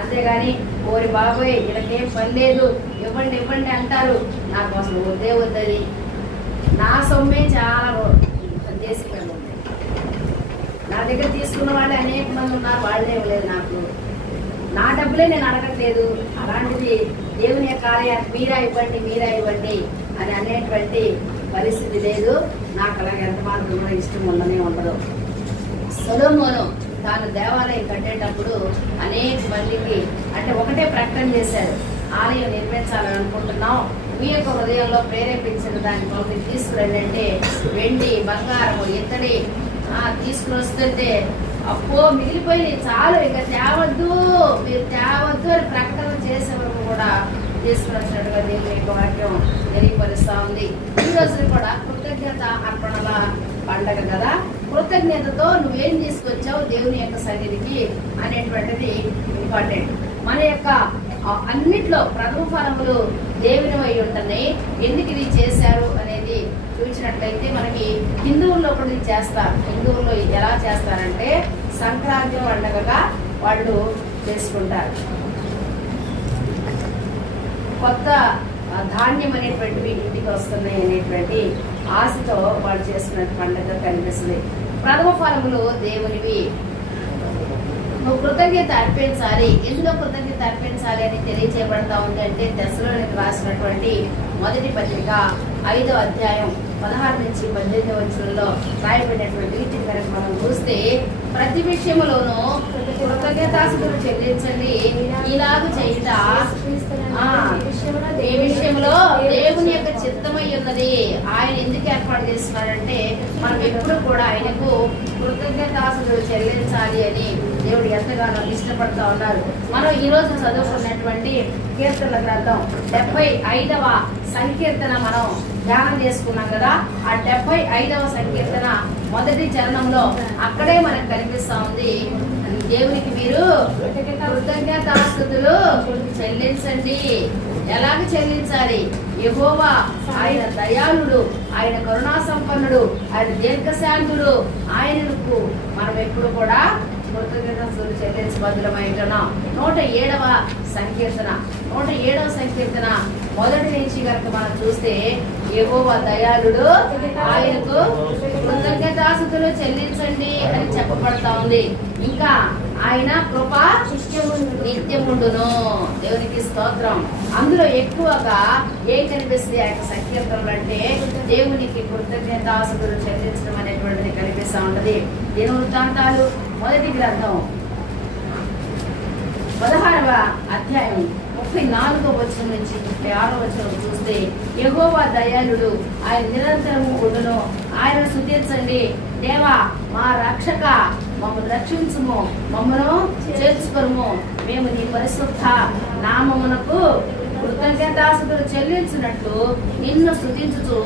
అంతేగాని ఓరి బాబోయ్ వీళ్ళకేం పని లేదు ఇవ్వండి ఇవ్వండి అంటారు. నాకు అసలు వద్దే వద్దది. నా సొమ్మే చాలా దేశీ పనులు ఉన్నాయి. నా దగ్గర తీసుకున్న వాళ్ళు అనేక మంది ఉన్నారు, వాళ్ళే ఇవ్వలేదు నాకు. నా డబ్బులే నేను అడగట్లేదు. అలాంటిది దేవుని యొక్క కార్యాన్ని మీరా ఇవ్వండి అని అనేటువంటి పరిస్థితి లేదు. నాకు అలాగే ఎంత మాత్రం కూడా ఇష్టం ఉండదు. సొలొమోను తాను దేవాలయం కట్టేటప్పుడు అనేక మందికి అంటే ఒకటే ప్రకటన చేశారు, ఆలయం నిర్మించాలని అనుకుంటున్నాం, మీ యొక్క హృదయంలో ప్రేరేపించిన దాని కొరకు తీసుకురండి అంటే వెండి బంగారము ఇత్తడి తీసుకుని వస్తుంటే అప్పో మిగిలిపోయి చాలు ఇక తేవద్దు మీరు తేవద్దు అని ప్రకటన చేసే వరకు కూడా తీసుకుని వచ్చినట్టుగా దేవుని యొక్క వాక్యం తెలియపరుస్తా ఉంది. ఈ రోజున కూడా కృతజ్ఞత అర్పణల పండగ కదా, కృతజ్ఞతతో నువ్వేం తీసుకొచ్చావు దేవుని యొక్క సన్నిధికి అనేటువంటిది ఇంపార్టెంట్. మన యొక్క అన్నిట్లో ప్రథమ ఫలములు దేవుని అయి ఉంటున్నాయి. ఎందుకు ఇది చేశారు అనేది చూసినట్లయితే మనకి హిందువుల్లో కూడా ఇది చేస్తారు. హిందువుల్లో ఎలా చేస్తారంటే సంక్రాంతి పండుగగా వాళ్ళు చేసుకుంటారు. కొత్త ధాన్యం అనేటువంటివి ఇంటికి వస్తున్నాయి అనేటువంటి ఆశతో వాళ్ళు చేసుకునే పండుగ కనిపిస్తుంది. ప్రథమ ఫలములు దేవునివి, నువ్వు కృతజ్ఞత అర్పించాలి. ఎందులో కృతజ్ఞత అర్పించాలి అని తెలియజేయబడతా ఉంది అంటే తెస్సలోనికి రాసినటువంటి మొదటి పత్రిక 5వ అధ్యాయం 16 నుంచి 18 వచనంలో రాయబడినటువంటి వీటిని కనుక మనం చూస్తే ప్రతి విషయంలోనూ కృతజ్ఞతాస్తుతులు చెల్లించండి, ఇలాగ చేయుట ఈ విషయంలో దేవుని యొక్క చిత్తమై ఉన్నది. ఆయన ఎందుకు ఏర్పాటు చేస్తున్నారంటే మనం ఎప్పుడు కూడా ఆయనకు కృతజ్ఞతాస్తుతులు చెల్లించాలి అని దేవుడు ఎంతగానో ఇష్టపడుతూ ఉన్నారు. మనం ఈ రోజు చదువుకున్నటువంటి కీర్తనల గ్రంథం 75వ సంకీర్తన మనం ధ్యానం చేసుకున్నాం కదా. ఆ 75వ సంకీర్తన మొదటి చరణంలో అక్కడే మనకు కనిపిస్తా ఉంది, దేవునికి మీరు కృతజ్ఞతాస్తుతులు చెల్లించండి. ఎలాగ చెల్లించాలి? యెహోవా ఆయన దయాళుడు, ఆయన కరుణా సంపన్నుడు, ఆయన దీర్ఘశాంతుడు, ఆయనకు మనం ఎప్పుడు కూడా కృతజ్ఞతలు చెల్లించబద్దులమై ఉంటున్నాం. 107వ సంకీర్తన మొదటి నుంచి కనుక మనం చూస్తే యెహోవా దయాళుడు, ఆయనకు కృతజ్ఞతాస్తుతులు చెల్లించండి అని చెప్పబడతా ఉంది. ఇంకా ఆయన కృప నిత్యముండును. దేవునికి స్తోత్రం. అందులో ఎక్కువగా ఏం కనిపిస్తుంది ఆయన సంకీర్తనలు అంటే దేవునికి కృతజ్ఞతాస్తుతులు చెల్లించడం అనేటువంటిది కనిపిస్తా ఉంటది. దినవృత్తాంతాలు మొదటి గ్రంథం 16వ అధ్యాయం 34వ వచనం నుంచి 36వ వచనం చూస్తే యెహోవా దయాళుడు, ఆయన నిరంతరము ఉండును, ఆయన స్తుతించండి. దేవా మా రక్షక, మమ్మల్ని రక్షించుము, మమ్మను చేర్చుకొనుము, మేము నీ పరిశుద్ధ నామమునకు కృతజ్ఞతాస్తుతులు చెల్లించినట్లు నిన్ను స్తుతించుచు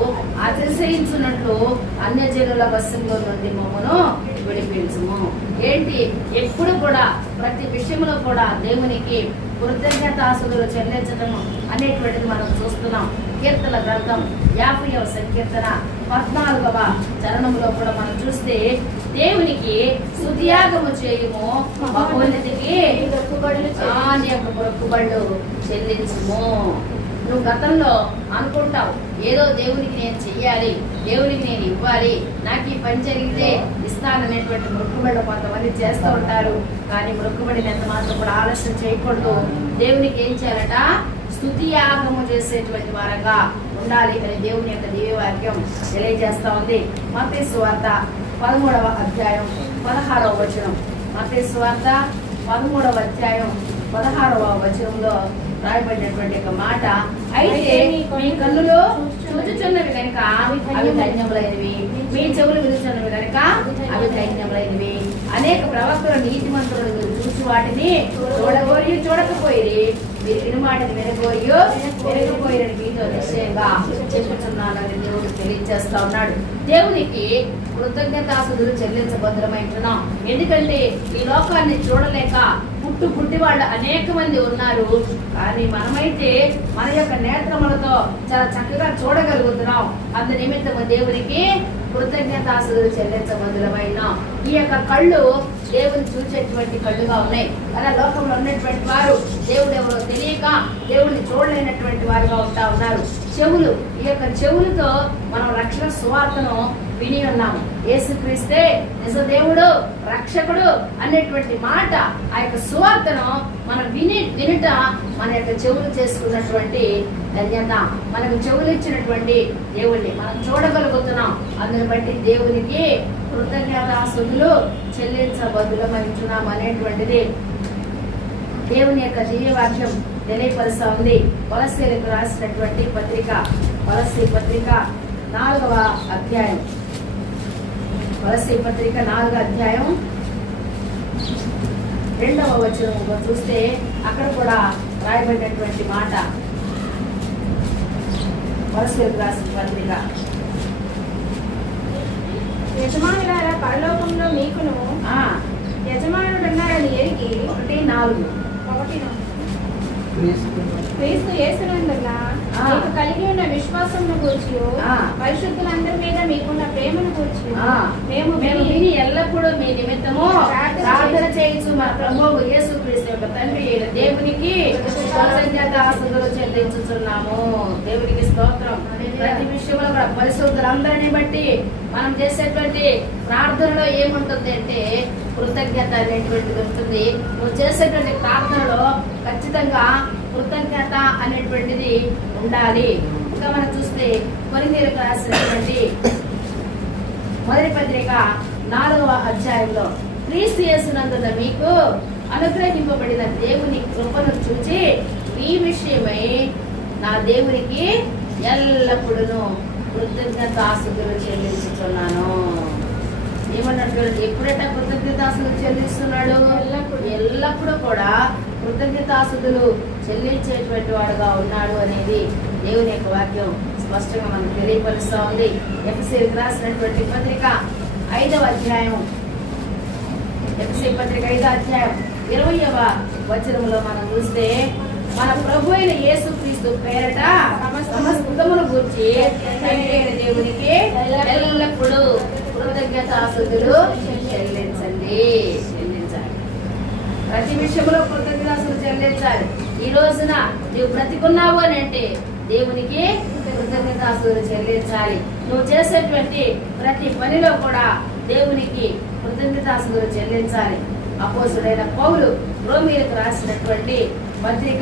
అతిశయించున్నట్లు అన్యజనుల వశంలో నుండి మమ్మను విడిపించుము. ఏంటి? ఎప్పుడు కూడా ప్రతి విషయంలో కూడా దేవునికి కృతజ్ఞతాస్తుతులు చెల్లించడం అనేటువంటిది మనం చూస్తున్నాం. కీర్తన గ్రంథం 50వ సంకీర్తన 14వ చరణంలో కూడా మనం చూస్తే దేవునికి స్తుతియాగము చేయుము, మహోన్నతికి మొక్కుబడులు చెల్లించుము. నువ్వు గతంలో అనుకుంటావు ఏదో దేవునికి నేను చెయ్యాలి, దేవునికి నేను ఇవ్వాలి, నాకు ఈ పని జరిగితే ఇస్తాననేటువంటి మొక్కుబడులు కొంతమంది చేస్తూ ఉంటారు. కానీ మొక్కుబడిని ఎంత మాత్రం కూడా ఆలస్యం చేయకూడదు. దేవునికి ఏం చేయాలట? స్తుతియాగము చేసేటువంటి వారంగా ఉండాలి అని దేవుని యొక్క దివ్యవాక్యం తెలియజేస్తా ఉంది. మత్తయి సువార్త 13వ అధ్యాయం 16వ వచనం. మత్తయి సువార్త 13వ అధ్యాయం 16వ వచనంలో రాయబడినటువంటి ఒక మాట, అయితే మీ కన్నులు చూచుచున్నవి కనుక అవి ధన్యములైనవి, మీ చెవులు వినుచున్నవి కనుక అవి ధన్యములైనవి. అనేక ప్రవక్తల నీతి మంత్రులు మీరు చూసి వాటిని చూడగోరి చూడకపోయి, మీరు విని వాటిని వినకపోయిరని మీతో నిశ్చయంగా చెప్పుచున్నానని దేవుడు తెలియజేస్తా ఉన్నాడు. దేవునికి కృతజ్ఞతాస్తుతులు చెల్లించబద్దులమైంటున్నాం. ఎందుకంటే ఈ లోకాన్ని చూడలేక పుట్టి వాళ్ళు అనేక మంది ఉన్నారు. కానీ మనమైతే మన యొక్క నేత్రములతో చాలా చక్కగా చూడగలుగుతున్నాం. అందు నిమిత్తము దేవునికి కృతజ్ఞతాస్తుతులు చెల్లించబద్దులమైన ఈ యొక్క కళ్ళు దేవుని చూసేటువంటి కళ్ళుగా ఉన్నాయి. అలా లోకంలో ఉన్నటువంటి వారు దేవుడు ఎవరో తెలియక దేవుడిని చూడలేనటువంటి వారుగా ఉంటా ఉన్నారు. చెవులు, ఈ యొక్క చెవులతో మనం రక్షణ సువార్తను విని ఉన్నాము. యేసుక్రీస్తే నిజ దేవుడు, రక్షకుడు అనేటువంటి మాట, ఆ యొక్క సువార్తను మనం వినుట మన యొక్క చెవులు చేసుకున్నటువంటి ధన్యత. మనకు చెవులు ఇచ్చినటువంటి దేవుణ్ణి మనం చూడగలుగుతున్నాం. అందుని బట్టి దేవునికి కృతజ్ఞతాస్తుతులు చెల్లించబద్దులమైంచున్నాం అనేటువంటిది దేవుని యొక్క దివ్యవాక్యం తెలియపరుస్తా ఉంది. కొలస్సీలకు రాసినటువంటి పత్రిక, కొలస్సీ పత్రిక 4వ అధ్యాయం, కొలస్సీ పత్రిక 4వ అధ్యాయం 2వ వచనం చూస్తే అక్కడ కూడా రాయబడినటువంటి మాట. కొలస్సీలకు రాసిన పత్రిక, యజమానులారా పరలోకంలో మీకును యజమానుడున్నారని ఎరిగి 1:4 క్రీస్తు యేసునందున మీకు కలిగి ఉన్న విశ్వాసమును గూర్చి పరిశుద్ధులందరి మీద మీకున్న ప్రేమను గూర్చి మేము విని ఎల్లప్పుడూ మీ నిమిత్తము ప్రార్థన చేయొచ్చు. మన ప్రభువు యేసుక్రీస్తు యొక్క తండ్రి అయిన దేవునికి కృతజ్ఞతాస్తుతులు చెల్లించుచున్నాము. దేవునికి స్తోత్రం. ప్రతి విషయంలో కూడా పరిశుద్ధులందరినీ బట్టి మనం చేసేటువంటి ప్రార్థనలో ఏముంటుంది అంటే కృతజ్ఞత అనేటువంటిది ఉంటుంది. నువ్వు చేసేటువంటి ప్రార్థనలో ఖచ్చితంగా కృతజ్ఞత అనేటువంటిది ఉండాలి. ఇంకా మనం చూస్తే కొరింథీయులకు రాసినటువంటి మొదటి పత్రిక 4వ అధ్యాయంలో క్రీస్తు యేసునందున మీకు అనుగ్రహింపబడిన దేవుని కృపను చూచి ఈ విషయమై నా దేవునికి ఎల్లప్పుడూ కృతజ్ఞతాస్తుతులు చెల్లించుతున్నాను. ఏమన్నట్టు ఎప్పుడైనా కృతజ్ఞతాస్తుతులు చెల్లిస్తున్నాడు? ఎల్లప్పుడూ కూడా కృతజ్ఞతాస్తుతులు చెల్లించేటువంటి వాడుగా ఉన్నాడు అనేది దేవుని యొక్క వాక్యం స్పష్టంగా మనకు తెలియపరుస్తా ఉంది. ఎఫెసీయులకు రాసినటువంటి పత్రిక 5వ అధ్యాయం, ఎఫెసీ పత్రిక 5వ అధ్యాయం 20వ వచనంలో మనం చూస్తే మన ప్రభు అయిన యేసుక్రీస్తు పేరట సమస్తమును గూర్చి దేవునికి ఎల్లప్పుడూ కృతజ్ఞతాస్తుతులు చెల్లించాలి. ప్రతి విషయంలో కృతజ్ఞతాస్తుతులు చెల్లించాలి. ఈ రోజున నువ్వు బ్రతికున్నావు అని అంటే దేవునికి కృతజ్ఞతాస్తుతులు చెల్లించాలి. నువ్వు చేసేటువంటి ప్రతి పనిలో కూడా దేవునికి కృతజ్ఞతాస్తుతులు చెల్లించాలి. అపోస్తుడైన పౌలు రోమీయులకు రాసినటువంటి పత్రిక,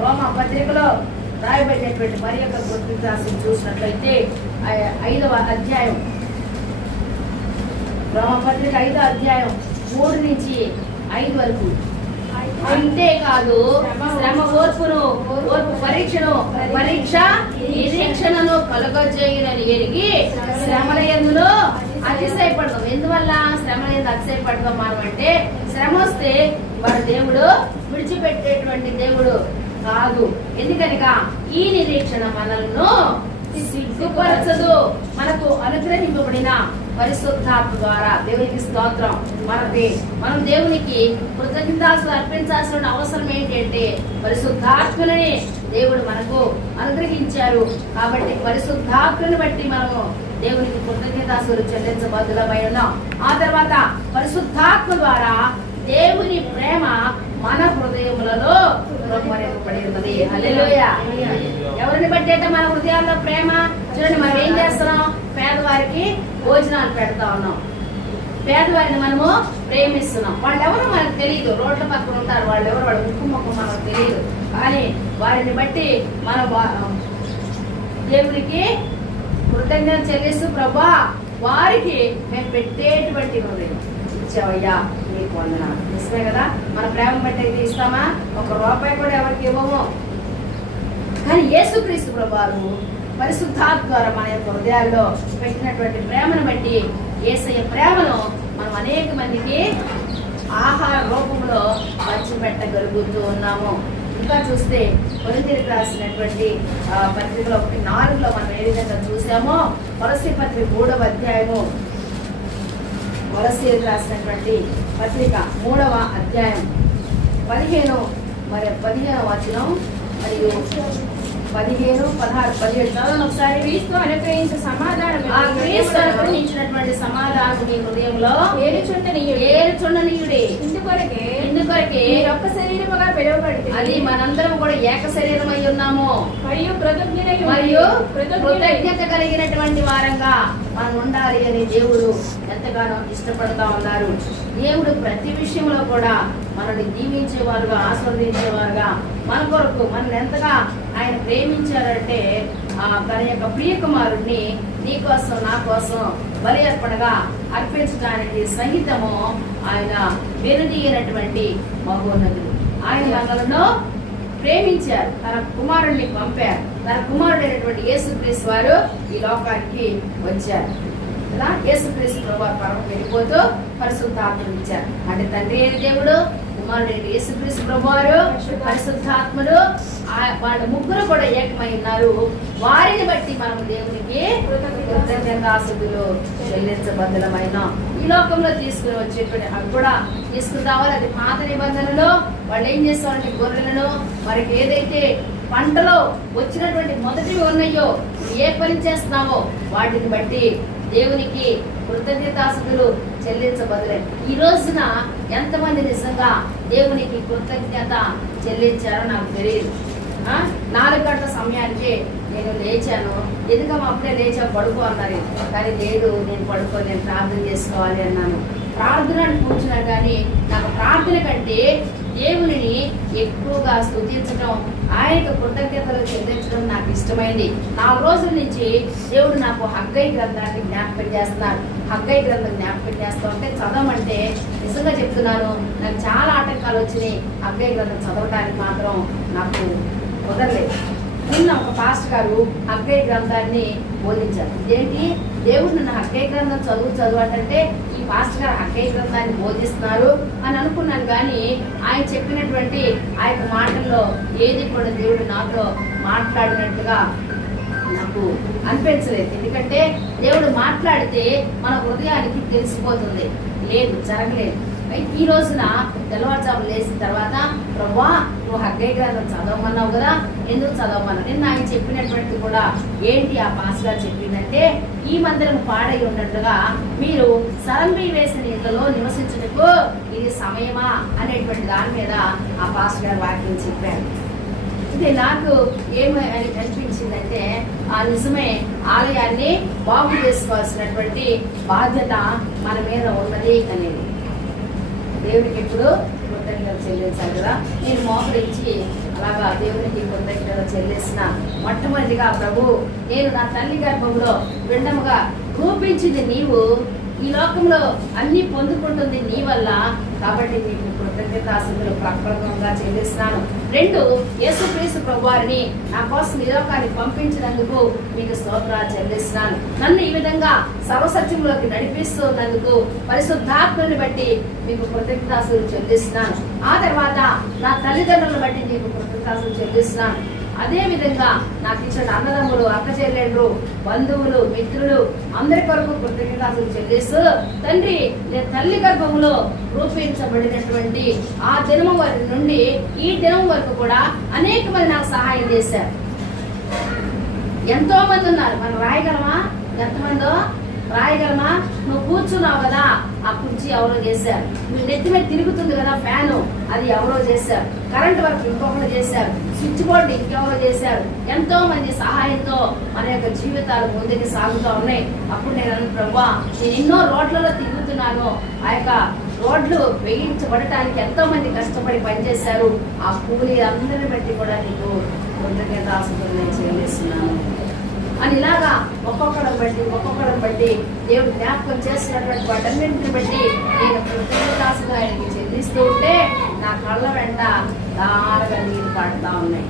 రోమా పత్రికలో రాయబడినటువంటి మరి యొక్క కృతజ్ఞతాస్తుతులు చూసినట్లయితే 5వ అధ్యాయం, రోమా పత్రిక 5వ అధ్యాయం 3 నుంచి 5 వరకు. అంతేకాదు శ్రమ ఓర్పు పరీక్షను పరీక్ష నిరీక్షణను కలుగజేయునని ఎరిగి శ్రమల యందును అతిశయపడదాం. ఎందువల్ల శ్రమల యందు అతిశయపడదాం మనం అంటే శ్రమ వస్తే వాడు దేవుడు విడిచిపెట్టేటువంటి దేవుడు కాదు. ఎందుకనగా ఈ నిరీక్షణ మనల్ని సిగ్గుపరచదు. మనకు అనుగ్రహింపబడిన పరిశుద్ధాత్మ ద్వారా దేవునికి స్తోత్రం. మనం దేవునికి కృతజ్ఞతాస్తుతులు అర్పించాల్సిన అవసరం ఏంటంటే పరిశుద్ధాత్మని దేవుడు మనకు అనుగ్రహించారు. కాబట్టి పరిశుద్ధాత్మని బట్టి మనము దేవునికి కృతజ్ఞతాస్తుతులు చెల్లించబద్దులమై ఉన్నాం. ఆ తర్వాత పరిశుద్ధాత్మ ద్వారా దేవుని ప్రేమ మన హృదయములలో రొమ్మరింపబడి ఉన్నది. హల్లెలూయా. ఎవరిని బట్టి మన హృదయాల్లో ప్రేమ? చూడండి, మనం ఏం చేస్తున్నాం? పేదవారికి భోజనాలు పెడతా ఉన్నాం. పేదవారిని మనము ప్రేమిస్తున్నాం. వాళ్ళు ఎవరు మనకు తెలియదు, రోడ్ల పక్కన ఉంటారు, వాళ్ళు ఎవరు, వాళ్ళ ముక్కు ముఖం మనకు తెలియదు. కానీ వారిని బట్టి మనం దేవునికి కృతజ్ఞత చెల్లిస్తూ ప్రభా వారికి మేము పెట్టేటువంటి హృదయం ఇచ్చావయ్యా, నీకు వందనాలు. నిజమే కదా? మన ప్రేమ బట్టి అయితే ఇస్తామా? 1 రూపాయి కూడా ఎవరికి ఇవ్వము. కానీ యేసుక్రీస్తు ప్రభువు పరిశుద్ధాత్మ ద్వారా మన యొక్క హృదయాల్లో పెట్టినటువంటి ప్రేమను బట్టి యేసయ్య ప్రేమను మనం అనేక మందికి ఆహార రూపంలో పంచిపెట్టగలుగుతూ ఉన్నాము. ఇంకా చూస్తే కొరింథీయులకు రాసినటువంటి పత్రికలో 1:4 మనం ఏ విధంగా చూసామో, కొలస్సీ పత్రిక 3వ అధ్యాయము, కొలస్సీయులకు రాసినటువంటి పత్రిక 3వ అధ్యాయం 15 వచనం మరియు 15, 16, 17 చదవండి ఒకసారి. క్రీస్తు అనుగ్రహించే సమాధానం ఆ క్రీస్తు అనుగ్రహించినటువంటి సమాధానం మీ హృదయంలో ఏరుచుండనీయుడే. ఇందుకొరకే మీరు ఒక్క శరీరముగా పిలువబడితే అది మనందరం కూడా ఏక శరీరమై ఉన్నాము మరియు కృతజ్ఞత కలిగినటువంటి వారంగా మనం ఉండాలి అని దేవుడు ఎంతగానో ఇష్టపడతా ఉన్నారు. దేవుడు ప్రతి విషయంలో కూడా మనల్ని దీవించేవారుగా, ఆస్వాదించేవారుగా, మన కొరకు మనల్ని ఎంతగా ఆయన ప్రేమించారంటే తన యొక్క ప్రియ కుమారుడిని నీ కోసం నా కోసం బలి అర్పణగా అర్పించడానికి సహితము ఆయన వెనుదీయనటువంటి మహోన్నతుడు. ఆయన మనలను ప్రేమించారు, తన కుమారుడిని పంపారు. తన కుమారుడైనటువంటి యేసుక్రీస్తు వారు ఈ లోకానికి వచ్చారు కదా. యేసుక్రీస్తు ప్రభువు పరమకు వెళ్ళిపోతూ పరిశుద్ధాత్మను ఇచ్చారు. అంటే తండ్రి అయిన దేవుడు, కుమారుడైన యేసుక్రీస్తు ప్రభువారు, పరిశుద్ధాత్ముడు, వాళ్ళ ముగ్గురు కూడా ఏకమై ఉన్నారు. వారిని బట్టి మనం దేవునికి కృతజ్ఞతాస్తుతులు చెల్లించబద్ధమైన ఈ లోకంలో తీసుకుని వచ్చేటువంటి అవి కూడా తీసుకుని రావాలి. అది పాత నిబంధనలో వాళ్ళు ఏం చేస్తారంటే గొర్రెలను మనకి ఏదైతే పంటలో వచ్చినటువంటి మొదటివి ఉన్నాయో ఏ పని చేస్తున్నామో వాటిని బట్టి దేవునికి కృతజ్ఞతాస్తుతులు చెల్లించబదులేదు. ఈ రోజున ఎంతమంది నిజంగా దేవునికి కృతజ్ఞత చెల్లించారో నాకు తెలియదు. 4 గంటల సమయానికి నేను లేచాను. ఎందుకమ్మా అప్పుడే లేచా, పడుకో అన్నారు. కానీ లేదు, నేను పడుకో, నేను ప్రార్థన చేసుకోవాలి అన్నాను. ప్రార్థన కూర్చున్నా కానీ నాకు ప్రార్థన కంటే దేవునిని ఎక్కువగా స్తుతించడం, ఆయనకు కృతజ్ఞతలు చెల్లించడం నాకు ఇష్టమైంది. 4 రోజుల నుంచి దేవుడు నాకు హగ్గై గ్రంథాన్ని జ్ఞాపకం చేస్తున్నారు. హగ్గై గ్రంథం జ్ఞాపకం చేస్తా ఉంటే చదవమంటే నిజంగా చెప్తున్నాను, నాకు చాలా ఆటంకాలు వచ్చినాయి. హగ్గై గ్రంథం చదవడానికి మాత్రం నాకు కుదరలేదు. నిన్న ఒక పాస్టర్ గారు హగ్గై గ్రంథాన్ని బోధించారు. ఏంటి దేవుడు నన్ను హగ్గై గ్రంథం చదువు అంటే ఈ పాస్టర్ గారు హగ్గై గ్రంథాన్ని బోధిస్తున్నారు అని అనుకున్నాను. కానీ ఆయన చెప్పినటువంటి ఆ యొక్క మాటల్లో ఏది కూడా దేవుడు నాతో మాట్లాడినట్టుగా నాకు అనిపించలేదు. ఎందుకంటే దేవుడు మాట్లాడితే మన హృదయానికి తెలిసిపోతుంది. లేదు, జరగలేదు. ఈ రోజున తెల్లవారుజాము లేచిన తర్వాత ప్రభువా నువ్వు హగ్గై గ్రంథం చదవమన్నావు కదా, ఎందుకు చదవమన్నా? నేను ఆయన చెప్పినటువంటి కూడా ఏంటి ఆ పాస్ గారు చెప్పిందంటే, ఈ మందిరం పాడై ఉన్నట్లుగా మీరు సరంబి వేసిన ఇళ్లలో నివసించుటకు ఇది సమయమా అనేటువంటి దాని మీద ఆ పాస్ గారు వాక్యం చెప్పారు. ఇది నాకు ఏమి అనిపించిందంటే, ఆ నిజమే ఆలయాన్ని బాగు చేసుకోవాల్సినటువంటి బాధ్యత మన మీద ఉన్నది అనేది. దేవునికి ఎప్పుడు కృతజ్ఞతలు చెల్లించాలి కదా. నేను మోకరించి అలాగా దేవునికి కృతజ్ఞతలు చెల్లిసిన మొట్టమొదటిగా ప్రభు, నేను నా తల్లి గర్భంలో పిండముగా రూపించింది నీవు, ఈ లోకంలో అన్ని పొందుకుంటుంది నీ వల్ల, కాబట్టి నీకు కృతజ్ఞతాస్తుతులు ప్రకటనగా చెల్లిస్తున్నాను. 2, యేసుక్రీస్తు ప్రభువారిని నా కోసం ఈ లోకానికి పంపించినందుకు మీకు స్తోత్రాలు చెల్లిస్తున్నాను. నన్ను ఈ విధంగా సర్వసత్యంలోకి నడిపిస్తున్నందుకు పరిశుద్ధాత్మని బట్టి మీకు కృతజ్ఞతాస్తుతులు చెల్లిస్తున్నాను. ఆ తర్వాత నా తల్లిదండ్రులను బట్టి మీకు కృతజ్ఞతాస్తుతులు చెల్లిస్తున్నాను. అదే విధంగా నాకు ఇచ్చిన అన్నదమ్ములు, అక్క చెల్లెళ్ళు, బంధువులు, మిత్రులు అందరి కొరకు కృతజ్ఞతలు చెల్లిస్తూ, తండ్రి నేను తల్లి గర్భంలో రూపించబడినటువంటి ఆ దినం వరకు నుండి ఈ దినం వరకు కూడా అనేక మంది నాకు సహాయం చేశారు. ఎంతో మంది ఉన్నారు. మనం రాయగలమా? ఎంతమందో రాయగలమా? నువ్వు కూర్చున్నావు కదా, ఆ కుర్చీ ఎవరో చేశారు. నువ్వు నెత్తి మీద తిరుగుతుంది కదా ఫ్యాను, అది ఎవరో చేశారు. కరెంట్ వర్క్ ఇంకొకరు చేశారు. స్విచ్ బోర్డు ఇంకెవరో చేశారు. ఎంతో మంది సహాయంతో మన యొక్క జీవితాలు ముందుకు సాగుతూ ఉన్నాయి. అప్పుడు నేను ప్రభువా, నేను ఎన్నో రోడ్లలో తిరుగుతున్నాను. ఆ యొక్క రోడ్లు వేయించబడటానికి ఎంతో మంది కష్టపడి పనిచేశారు. ఆ కూలి అందరిని బట్టి కూడా నీకు కృతజ్ఞతాస్తుతులు నేను చెల్లిస్తున్నాను అని ఇలాగా ఒక్కొక్కరిని బట్టి దేవుడు జ్ఞాపకం చేస్తున్నటువంటి వాటన్నింటిని బట్టి నేను కృతజ్ఞతాస్తుతులు ఆయనకి చెల్లిస్తూ ఉంటే నా కళ్ళ వెంట దారుగా నీరు పాడుతూ ఉన్నాయి.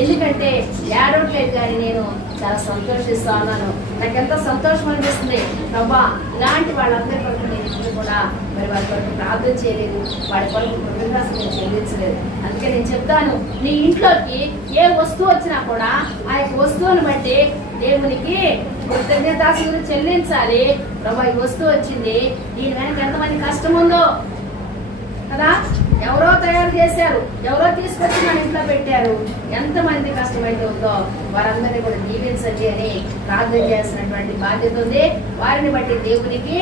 ఎందుకంటే ఏడవట్లేదు, కానీ నేను చాలా సంతోషిస్తా ఉన్నాను. నాకు ఎంతో సంతోషం అనిపిస్తుంది. ప్రభా, ఇలాంటి వాళ్ళందరి కొరకు నేను ఇప్పుడు కూడా మరి వారి కొరకు ప్రార్థన చేయలేదు, వాడి కొరకు కృతజ్ఞతాస్తుతులు నేను చెల్లించలేదు. అందుకే నేను చెప్తాను, నీ ఇంట్లోకి ఏ వస్తువు వచ్చినా కూడా ఆ యొక్క వస్తువుని బట్టి దేవునికి కృతజ్ఞతాస్తుతులు చెల్లించాలి. ప్రభా, ఈ వస్తువు వచ్చింది, దీని వెనక ఎంతమంది కష్టం ఉందో కదా. ఎవరో తయారు చేశారు, ఎవరో తీసుకొచ్చి మన ఇంట్లో పెట్టారు. ఎంతమంది కష్టమైతే ఉందో వారందరినీ కూడా దీవించండి అని ప్రార్థన చేసినటువంటి బాధ్యత ఉంది. వారిని బట్టి దేవునికి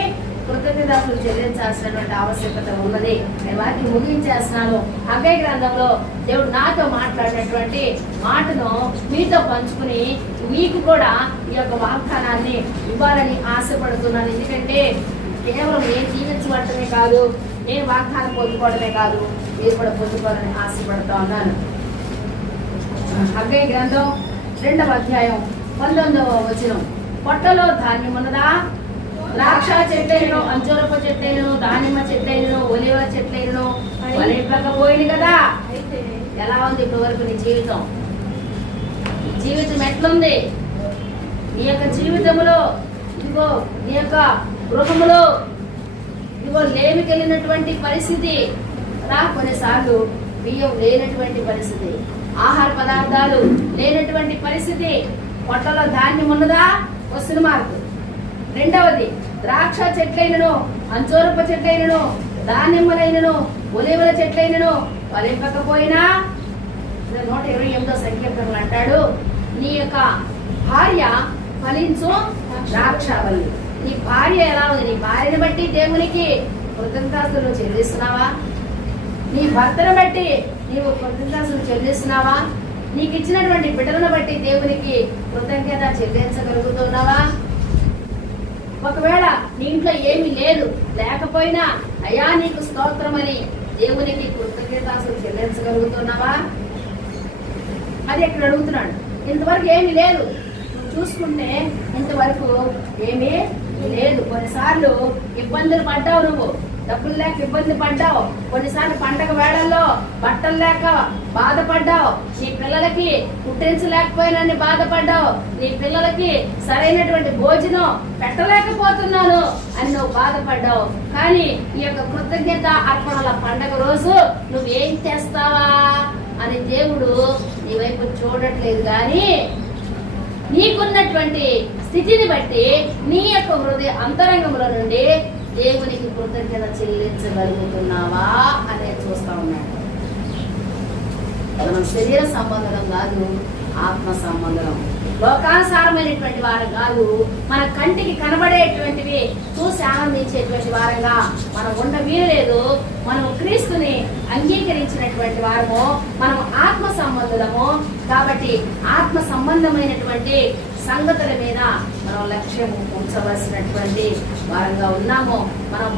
కృతజ్ఞతలు చెల్లించాల్సినటువంటి ఆవశ్యకత ఉన్నది. నేను వాటిని ముగించేస్తున్నాను. హగ్గై గ్రంథంలో దేవుడు నాతో మాట్లాడినటువంటి మాటను మీతో పంచుకుని మీకు కూడా ఈ యొక్క వాగ్దానాన్ని ఇవ్వాలని ఆశపడుతున్నాను. ఎందుకంటే కేవలం నేను జీవించబడటమే కాదు, నేను వాగ్దానం పొందుకోవడమే కాదు, మీరు కూడా పొందుకోవాలని ఆశపడుతూ ఉన్నాను. హగ్గై గ్రంథం 2వ అధ్యాయం 19వ వచనం. పొట్టలో ధాన్యం ఉన్నదా? ద్రాక్ష చెట్లైనను, అంజూరపు చెట్లైనను, దానిమ్మ చెట్లైనను, ఒలివ చెట్లైనను వలింపకపోయింది కదా. ఎలా ఉంది ఇప్పటి వరకు నీ జీవితం? జీవితం ఎట్లుంది? నీ యొక్క జీవితంలో ఇదిగో నీ యొక్క గృహములో ఇదిగో లేమికెళ్ళినటువంటి పరిస్థితి రా. కొన్నిసార్లు బియ్యం లేనటువంటి పరిస్థితి, ఆహార పదార్థాలు లేనటువంటి పరిస్థితి. పొట్టలో ధాన్యం ఉన్నదా? వస్తున్న మార్పు. రెండవది, ద్రాక్ష చెట్లైనను, అంజూరపు చెట్లైనను, దానిమ్మలైనను, ఒలివల చెట్లైనను ఫలింపకపోయినా 128వ సంకీర్తనలు అంటాడు, నీ యొక్క భార్య ఫలించు ద్రాక్షవల్లి. నీ భార్య ఎలా ఉంది? నీ భార్యని బట్టి దేవునికి కృతజ్ఞతలు చెల్లిస్తున్నావా? నీ భర్తను బట్టి నీవు కృతజ్ఞతలు చెల్లిస్తున్నావా? నీకు ఇచ్చినటువంటి బిడ్డలను బట్టి దేవునికి కృతజ్ఞత చెల్లించగలుగుతున్నావా? ఒకవేళ నీ ఇంట్లో ఏమీ లేదు, లేకపోయినా అయ్యా నీకు స్తోత్రమని దేవునికి కృతజ్ఞతలు చెల్లించగలుగుతున్నావా? అది ఇక్కడ అడుగుతున్నాడు. ఇంతవరకు ఏమీ లేదు, చూసుకుంటే ఇంతవరకు ఏమీ లేదు. కొన్నిసార్లు ఇబ్బందులు పడ్డావు, నువ్వు డబ్బులు లేక ఇబ్బంది పడ్డావు. కొన్నిసార్లు పండగ వేళల్లో బట్టలు లేక బాధపడ్డావు. నీ పిల్లలకి పుట్టించలేకపోయినా బాధపడ్డావు. నీ పిల్లలకి సరైనటువంటి భోజనం పెట్టలేకపోతున్నాను అని నువ్వు బాధపడ్డావు. కానీ ఈ యొక్క కృతజ్ఞత అర్పణల పండగ రోజు నువ్వేం చేస్తావా అని దేవుడు నీ వైపు చూడట్లేదు. కానీ నీకున్నటువంటి స్థితిని బట్టి నీ యొక్క హృదయ అంతరంగంలో నుండి దేవునికి కృతజ్ఞత చెల్లించగలుగుతున్నావా అనేది చూస్తా ఉన్నాడు. మనం శరీర సంబంధం కాదు, ఆత్మ సంబంధం. లోకానుసారమైనటువంటి వారు కాదు, మన కంటికి కనబడేటువంటివి చూసి ఆనందించేటువంటి వారంగా మనం ఉండ వీరలేదు. మనం క్రీస్తుని అంగీకరించినటువంటి వారము, మనం ఆత్మ సంబంధులము. కాబట్టి ఆత్మ సంబంధమైనటువంటి సంగతుల మీద మనం లక్ష్యం ఉంచవలసినటువంటి వారంగా ఉన్నాము. మనం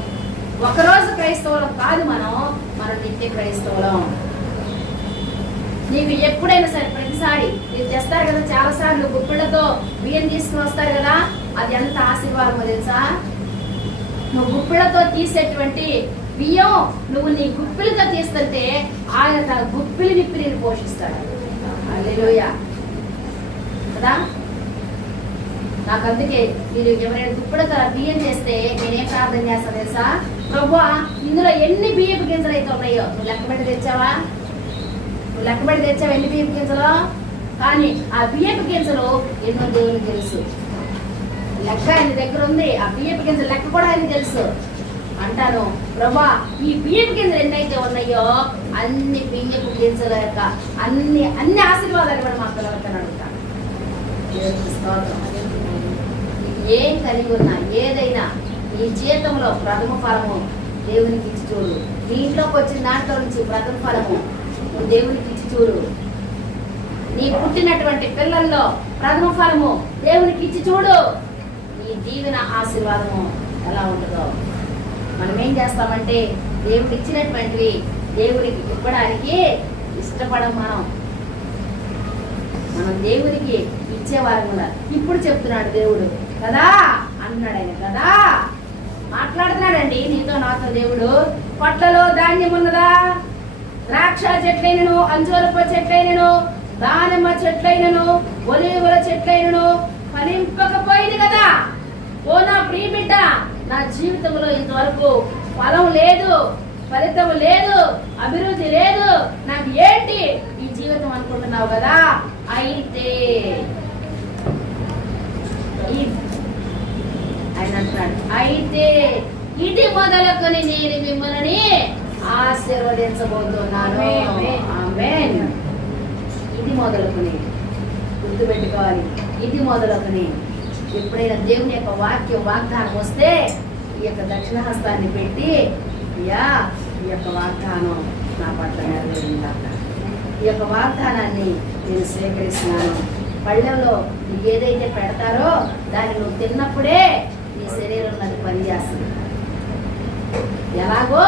ఒకరోజు క్రైస్తవులం కాదు, మనం నిత్య క్రైస్తవులం. నీకు ఎప్పుడైనా సరే ప్రతిసారి మీరు చేస్తారు కదా, చాలా సార్లు గుప్పిళ్లతో బియ్యం తీసుకుని వస్తారు కదా, అది ఎంత ఆశీర్వాదమో తెలుసా? నువ్వు గుప్పిళ్లతో తీసేటువంటి బియ్యం నువ్వు నీ గుప్పిలితో తీస్తుంటే ఆయన తన గుప్పిలి విప్పి నేను పోషిస్తాడు. హల్లెలూయా కదా. నాకు అందుకే మీరు ఎవరైనా గుప్పిళ్లతో బియ్యం చేస్తే నేనేం ప్రార్థన చేస్తాను తెలుసా? ప్రభువా, ఇందులో ఎన్ని బియ్యపు గింజలు అయితే ఉన్నాయో నువ్వు లెక్కబెట్టి తెచ్చావా? లెక్కబడి తెచ్చావు ఎన్ని బియ్యపు గింజలు? కానీ ఆ బియ్యపు గింజలు ఎన్నో దేవునికి తెలుసు. లెక్క ఆయన దగ్గర ఉంది. ఆ బియ్యపు గింజలు లెక్క కూడా ఆయన తెలుసు. అంటాను, ప్రభా ఈ బియ్యపు గింజలు ఎన్నైతే ఉన్నాయో అన్ని బియ్యపు గింజల యొక్క అన్ని ఆశీర్వాదాలు కూడా మా పిల్లలకి అడుగుతాను. ఏం కలిగి ఉన్నా ఏదైనా ఈ జీవితంలో ప్రథమ ఫలము దేవునికి ఇచ్చి చూడు. నీ ఇంట్లోకి వచ్చిన దాంట్లో నుంచి ప్రథమ ఫలము దేవునికి ఇచ్చి చూడు. నీ పుట్టినటువంటి పిల్లల్లో ప్రథమ ఫలము దేవునికి ఇచ్చి చూడు. నీ దీవెన ఆశీర్వాదము ఎలా ఉంటుందో. మనం ఏం చేస్తామంటే దేవుడు ఇచ్చినటువంటివి దేవునికి ఇవ్వడానికి ఇష్టపడం. మనం దేవునికి ఇచ్చేవారు కూడా. ఇప్పుడు చెప్తున్నాడు దేవుడు కదా, అన్నాడు ఆయన కదా, మాట్లాడుతున్నాడండి నీతో నాతో దేవుడు. పొట్లలో ధాన్యం ఉన్నదా? ద్రాక్ష చెట్లైనను, అంజూరపు చెట్లైనను, దానిమ్మ చెట్లైనను, ఒలీవల చెట్లైనను ఫలింపకపోయింది కదా. ఓ నా ప్రియ బిడ్డ, నా జీవితంలో ఇంతవరకు ఫలం లేదు, ఫలితం లేదు, అభివృద్ధి లేదు, నాకు ఏంటి ఈ జీవితం అనుకుంటున్నావు కదా. అయితే ఆయన అంటున్నాడు, అయితే ఇది మొదలుకొని నేను మిమ్మల్ని ఆశీర్వదించబోతున్నాను. ఆమేన్. ఇది మొదలుకొని గుర్తుపెట్టుకోవాలి. ఇది మొదలుకొని ఎప్పుడైనా దేవుని యొక్క వాగ్దానం వస్తే ఈ యొక్క దక్షిణ హస్తాన్ని పెట్టి అయ్యా ఈ యొక్క వాగ్దానం నా పట్ల నెరవేరిందాక, ఈ యొక్క వాగ్దానాన్ని నేను స్వీకరిస్తున్నాను. పళ్ళెంలో నీకు ఏదైతే పెడతారో దాన్ని నువ్వు తిన్నప్పుడే నీ శరీరం అది పనిచేస్తుంది. ఎలాగో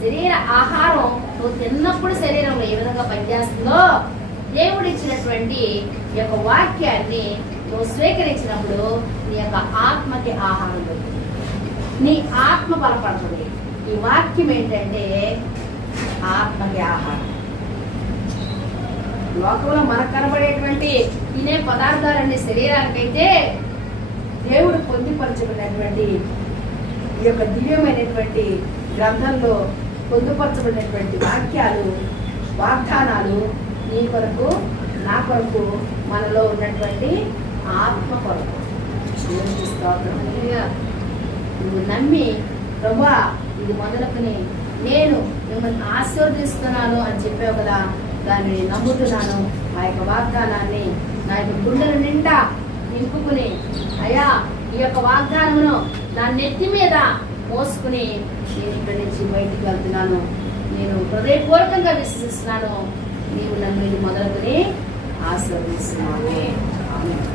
శరీర ఆహారం నువ్వు తిన్నప్పుడు శరీరంలో ఏ విధంగా పనిచేస్తుందో దేవుడు ఇచ్చినటువంటి ఈ యొక్క వాక్యాన్ని నువ్వు స్వీకరించినప్పుడు నీ యొక్క ఆత్మకి ఆహారం దొరుకుతుంది, నీ ఆత్మ బలపడుతుంది. ఈ వాక్యం ఏంటంటే ఆత్మకి ఆహారం. లోకంలో మనకు కనబడేటువంటి తినే పదార్థాలన్నీ శరీరానికైతే దేవుడు పొందుపరచబడినటువంటి ఈ యొక్క దివ్యమైనటువంటి గ్రంథంలో పొందుపరచబడినటువంటి వాక్యాలు, వాగ్దానాలు నీ కొరకు, నా కొరకు, మనలో ఉన్నటువంటి ఆత్మ కొరకు. దేవునికి స్తోత్రం. నువ్వు నమ్మి ప్రభువా ఇది మొదలుకొని నేను మిమ్మల్ని ఆశీర్వదిస్తున్నాను అని చెప్పావు కదా, దాన్ని నమ్ముతున్నాను. ఆ యొక్క వాగ్దానాన్ని నా యొక్క గుండెల నిండా నింపుకుని అయ్యా ఈ యొక్క వాగ్దానమును నా నెత్తి మీద మోసుకుని నేను ఇక్కడి నుంచి బయటికి వెళ్తున్నాను. నేను హృదయపూర్వకంగా విశ్వసిస్తున్నాను. నీవు నన్ను ఇది మొదలుకొని ఆశీర్వదిస్తున్నాను. ఆమేన్.